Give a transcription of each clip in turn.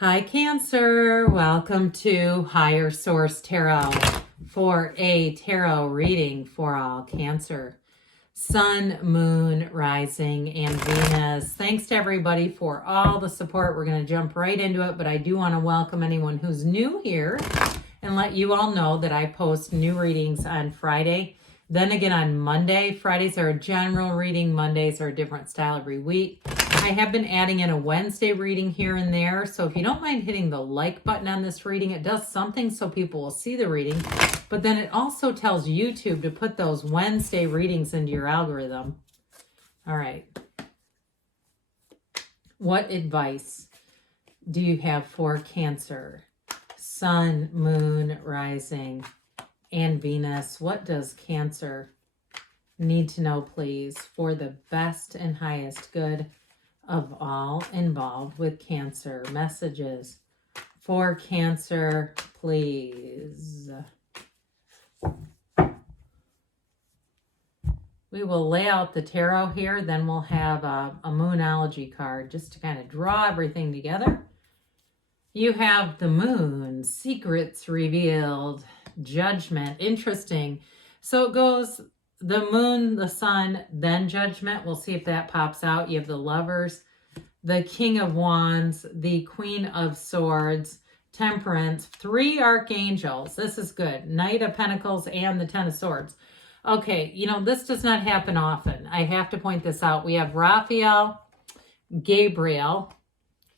Hi, Cancer. Welcome to Higher Source Tarot for a tarot reading for all Cancer. Sun, Moon, Rising, and Venus. Thanks to everybody for all the support. We're going to jump right into it, but I do want to welcome anyone who's new here and let you all know that I post new readings on Friday. Then again on Monday. Fridays are a general reading. Mondays are a different style every week. I have been adding in a Wednesday reading here and there. So if you don't mind hitting the like button on this reading, it does something so people will see the reading. But then it also tells YouTube to put those Wednesday readings into your algorithm. All right. What advice do you have for Cancer? Sun, Moon, Rising, and Venus. What does Cancer need to know, please, for the best and highest good of all involved with Cancer? Messages for Cancer, please. We will lay out the tarot here, then we'll have a Moonology card just to kind of draw everything together. You have the Moon, secrets revealed, judgment. Interesting. So it goes the Moon, the Sun, then judgment. We'll see if that pops out. You have the Lovers, the King of Wands, the Queen of Swords, Temperance, 3 Archangels. This is good. Knight of Pentacles and the Ten of Swords. Okay, this does not happen often. I have to point this out. We have Raphael, Gabriel,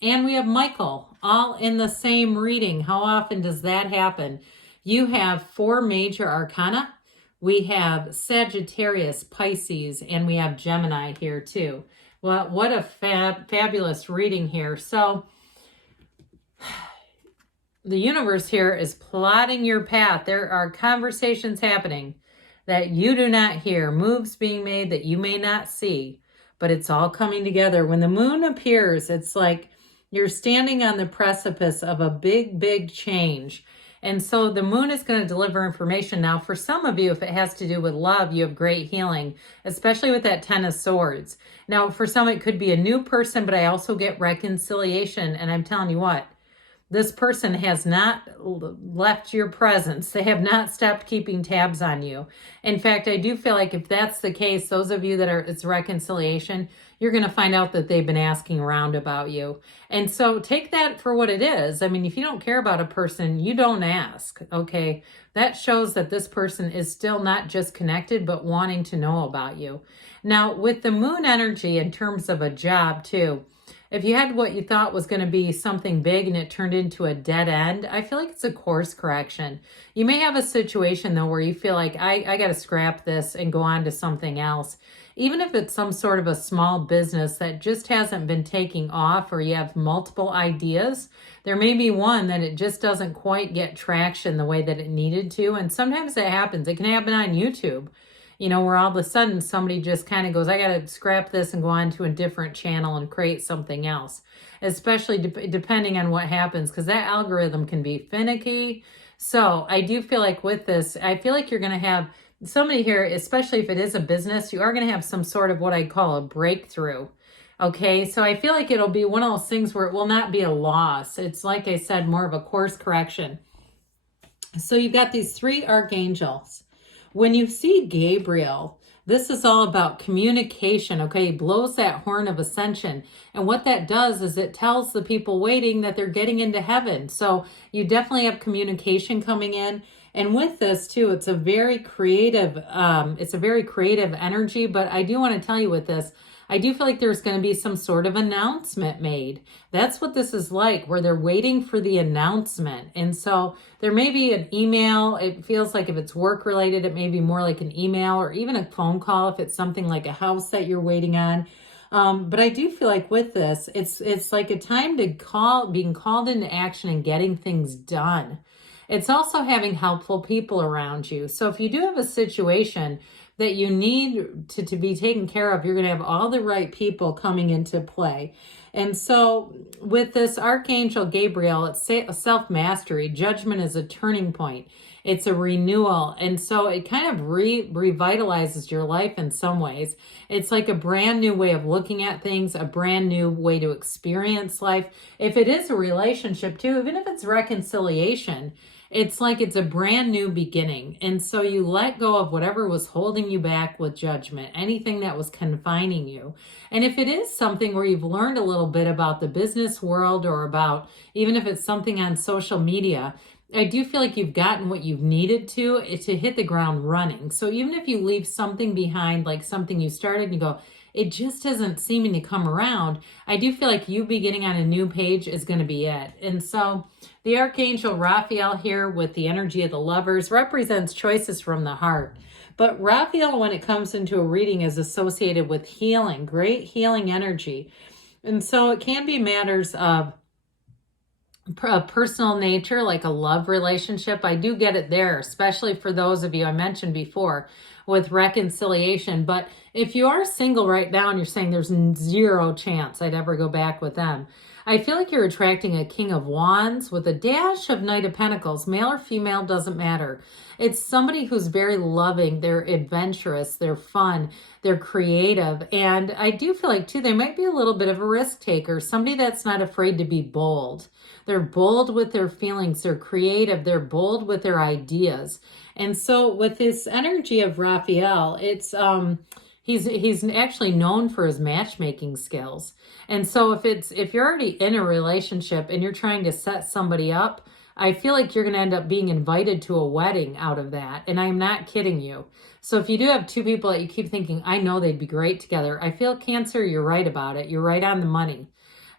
and we have Michael, all in the same reading. How often does that happen? You have 4 major arcana. We have Sagittarius, Pisces, and we have Gemini here too. Well, what a fabulous reading here. So the universe here is plotting your path. There are conversations happening that you do not hear, moves being made that you may not see, but it's all coming together. When the moon appears, it's like you're standing on the precipice of a big, big change. And so the moon is going to deliver information. Now, for some of you, if it has to do with love, you have great healing, especially with that Ten of Swords. Now, for some, it could be a new person, but I also get reconciliation. And I'm telling you what, this person has not left your presence. They have not stopped keeping tabs on you. In fact, I do feel like if that's the case, those of you that it's reconciliation, you're going to find out that they've been asking around about you. And so take that for what it is. I mean, if you don't care about a person, you don't ask, okay? That shows that this person is still not just connected, but wanting to know about you. Now, with the moon energy in terms of a job too, if you had what you thought was going to be something big and it turned into a dead end, I feel like it's a course correction. You may have a situation though where you feel like I got to scrap this and go on to something else. Even if it's some sort of a small business that just hasn't been taking off, or you have multiple ideas, there may be one that it just doesn't quite get traction the way that it needed to. And sometimes it happens. It can happen on YouTube. Where all of a sudden somebody just kind of goes, I got to scrap this and go on to a different channel and create something else, especially depending on what happens, because that algorithm can be finicky. So I do feel like with this, I feel like you're going to have somebody here, especially if it is a business, you are going to have some sort of what I call a breakthrough. Okay, so I feel like it'll be one of those things where it will not be a loss. It's like I said, more of a course correction. So you've got these 3 archangels. When you see Gabriel, this is all about communication, okay? He blows that horn of ascension. And what that does is it tells the people waiting that they're getting into heaven. So you definitely have communication coming in. And with this too, it's a very creative energy. But I do want to tell you with this, I do feel like there's going to be some sort of announcement made. That's what this is like, where they're waiting for the announcement. And so there may be an email. It feels like if it's work related, it may be more like an email or even a phone call if it's something like a house that you're waiting on. But I do feel like with this, it's like a time to being called into action and getting things done. It's also having helpful people around you. So if you do have a situation that you need to be taken care of, you're going to have all the right people coming into play. And so with this Archangel Gabriel, it's self-mastery. Judgment is a turning point. It's a renewal. And so it kind of revitalizes your life in some ways. It's like a brand new way of looking at things, a brand new way to experience life. If it is a relationship too, even if it's reconciliation, it's like it's a brand new beginning. And so you let go of whatever was holding you back with judgment, anything that was confining you. And if it is something where you've learned a little bit about the business world, or about, even if it's something on social media, I do feel like you've gotten what you've needed to hit the ground running. So even if you leave something behind, like something you started and you go, it just isn't seeming to come around, I do feel like you beginning on a new page is going to be it. And so the Archangel Raphael here with the energy of the Lovers represents choices from the heart. But Raphael, when it comes into a reading, is associated with healing, great healing energy. And so it can be matters of a personal nature, like a love relationship. I do get it there, especially for those of you I mentioned before with reconciliation. But if you are single right now and you're saying there's zero chance I'd ever go back with them, I feel like you're attracting a King of Wands with a dash of Knight of Pentacles. Male or female, doesn't matter. It's somebody who's very loving, they're adventurous, they're fun, they're creative. And I do feel like too, they might be a little bit of a risk taker, somebody that's not afraid to be bold. They're bold with their feelings, they're creative, they're bold with their ideas. And so with this energy of Raphael, it's he's actually known for his matchmaking skills. And so if you're already in a relationship and you're trying to set somebody up, I feel like you're going to end up being invited to a wedding out of that. And I'm not kidding you. So if you do have two people that you keep thinking, I know they'd be great together, I feel, Cancer, you're right about it. You're right on the money.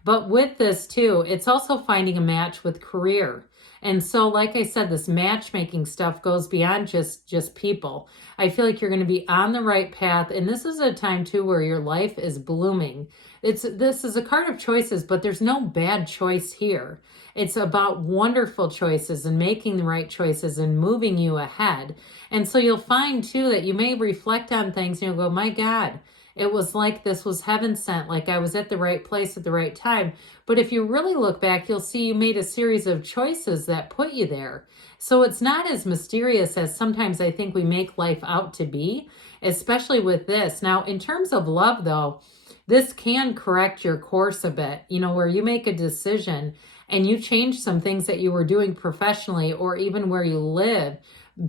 But with this too, it's also finding a match with career. And so, like I said, this matchmaking stuff goes beyond just people. I feel like you're going to be on the right path. And this is a time too where your life is blooming. This is a card of choices, but there's no bad choice here. It's about wonderful choices and making the right choices and moving you ahead. And so you'll find too that you may reflect on things and you'll go, my God, it was like this was heaven sent, like I was at the right place at the right time. But if you really look back, you'll see you made a series of choices that put you there. So it's not as mysterious as sometimes I think we make life out to be, especially with this. Now, in terms of love, though, this can correct your course a bit, where you make a decision and you change some things that you were doing professionally or even where you live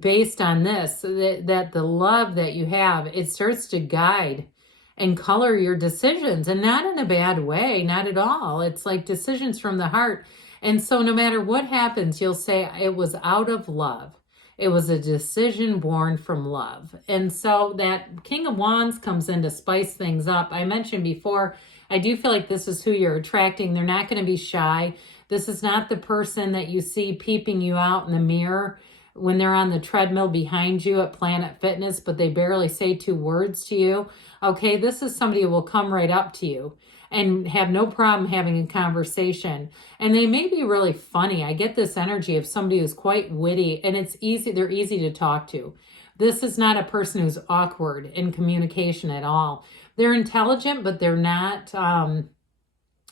based on this, that the love that you have, it starts to guide and color your decisions, and not in a bad way, not at all. It's like decisions from the heart. And so no matter what happens, you'll say, it was out of love. It was a decision born from love. And so that King of Wands comes in to spice things up. I mentioned before, I do feel like this is who you're attracting. They're not going to be shy. This is not the person that you see peeping you out in the mirror when they're on the treadmill behind you at Planet Fitness, but they barely say two words to you. Okay, this is somebody who will come right up to you and have no problem having a conversation. And they may be really funny. I get this energy of somebody who's quite witty, and they're easy to talk to. This is not a person who's awkward in communication at all. They're intelligent, but they're not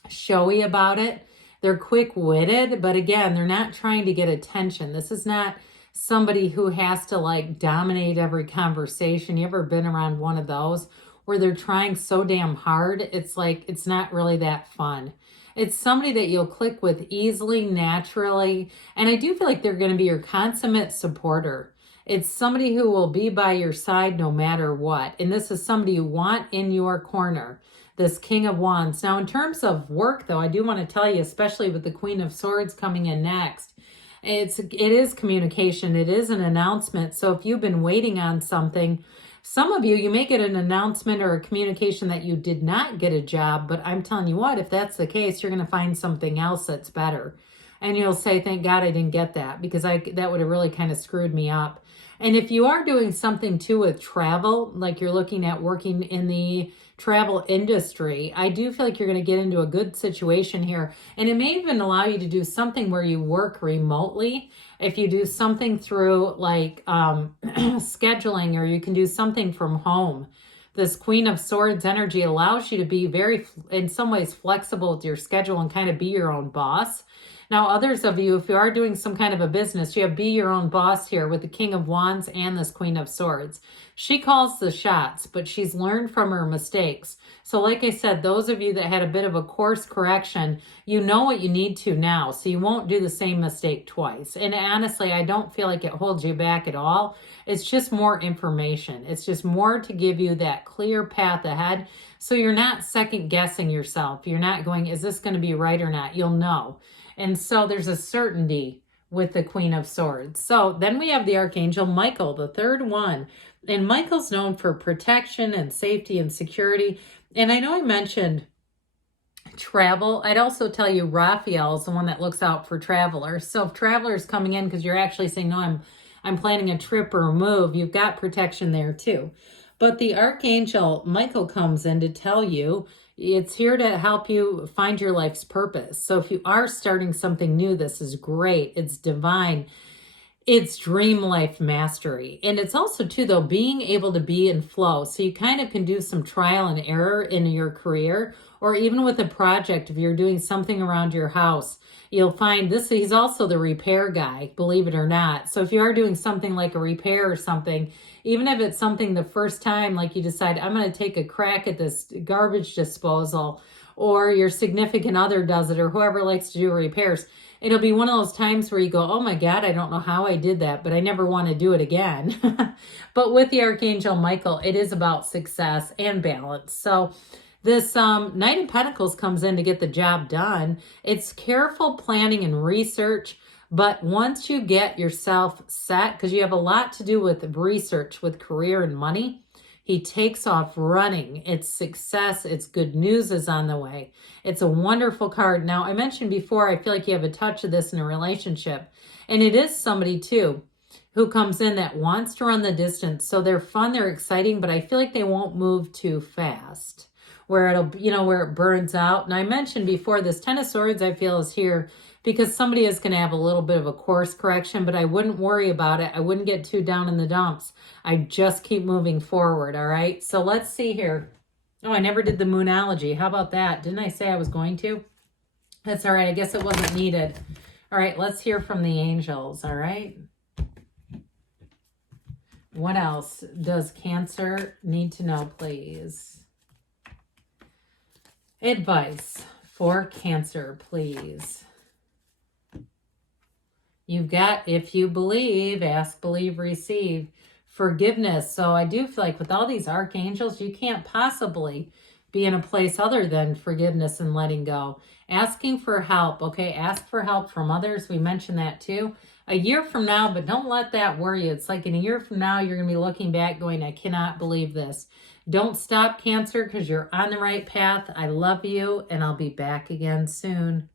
showy about it. They're quick-witted, but again, they're not trying to get attention. This is not somebody who has to dominate every conversation. You ever been around one of those where they're trying so damn hard? It's like, it's not really that fun. It's somebody that you'll click with easily, naturally. And I do feel like they're going to be your consummate supporter. It's somebody who will be by your side no matter what. And this is somebody you want in your corner, this King of Wands. Now, in terms of work, though, I do want to tell you, especially with the Queen of Swords coming in next, it is communication. It is an announcement. So if you've been waiting on something, some of you may get an announcement or a communication that you did not get a job. But I'm telling you what, if that's the case, you're going to find something else that's better. And you'll say, thank God I didn't get that, because that would have really kind of screwed me up. And if you are doing something too with travel, like you're looking at working in the travel industry, I do feel like you're going to get into a good situation here. And it may even allow you to do something where you work remotely. If you do something through scheduling, or you can do something from home. This Queen of Swords energy allows you to be very, in some ways, flexible with your schedule and kind of be your own boss. Now, others of you, if you are doing some kind of a business, you have be your own boss here with the King of Wands and this Queen of Swords. She calls the shots, but she's learned from her mistakes. So like I said, those of you that had a bit of a course correction, you know what you need to now, so you won't do the same mistake twice. And honestly, I don't feel like it holds you back at all. It's just more information. It's just more to give you that clear path ahead, so you're not second guessing yourself. You're not going, is this going to be right or not? You'll know. And so there's a certainty with the Queen of Swords. So then we have the Archangel Michael, the third one. And Michael's known for protection and safety and security. And I know I mentioned travel. I'd also tell you Raphael is the one that looks out for travelers. So if travelers coming in because you're actually saying, no, I'm planning a trip or a move, you've got protection there too. But the Archangel Michael comes in to tell you it's here to help you find your life's purpose. So if you are starting something new, this is great. It's divine. It's dream life mastery. And it's also too, though, being able to be in flow. So you kind of can do some trial and error in your career, or even with a project, if you're doing something around your house, you'll find this, he's also the repair guy, believe it or not. So if you are doing something like a repair or something, even if it's something the first time, like you decide, I'm going to take a crack at this garbage disposal, or your significant other does it, or whoever likes to do repairs, it'll be one of those times where you go, oh my God, I don't know how I did that, but I never want to do it again. But with the Archangel Michael, it is about success and balance. So this Knight of Pentacles comes in to get the job done. It's careful planning and research, but once you get yourself set, because you have a lot to do with research, with career and money, he takes off running. It's success. It's good news is on the way. It's a wonderful card. Now, I mentioned before, I feel like you have a touch of this in a relationship. And it is somebody, too, who comes in that wants to run the distance. So they're fun, they're exciting, but I feel like they won't move too fast, where it'll, where it burns out. And I mentioned before, this Ten of Swords, I feel, is here because somebody is going to have a little bit of a course correction, but I wouldn't worry about it. I wouldn't get too down in the dumps. I just keep moving forward, all right? So let's see here. Oh, I never did the Moonology. How about that? Didn't I say I was going to? That's all right. I guess it wasn't needed. All right, let's hear from the angels, all right? What else does Cancer need to know, please? Advice for Cancer, please. You've got, if you believe, ask, believe, receive. Forgiveness. So I do feel like with all these archangels, you can't possibly be in a place other than forgiveness and letting go. Asking for help. Okay, ask for help from others. We mentioned that too. A year from now, but don't let that worry you. It's like in a year from now, you're going to be looking back going, I cannot believe this. Don't stop, Cancer, because you're on the right path. I love you, and I'll be back again soon.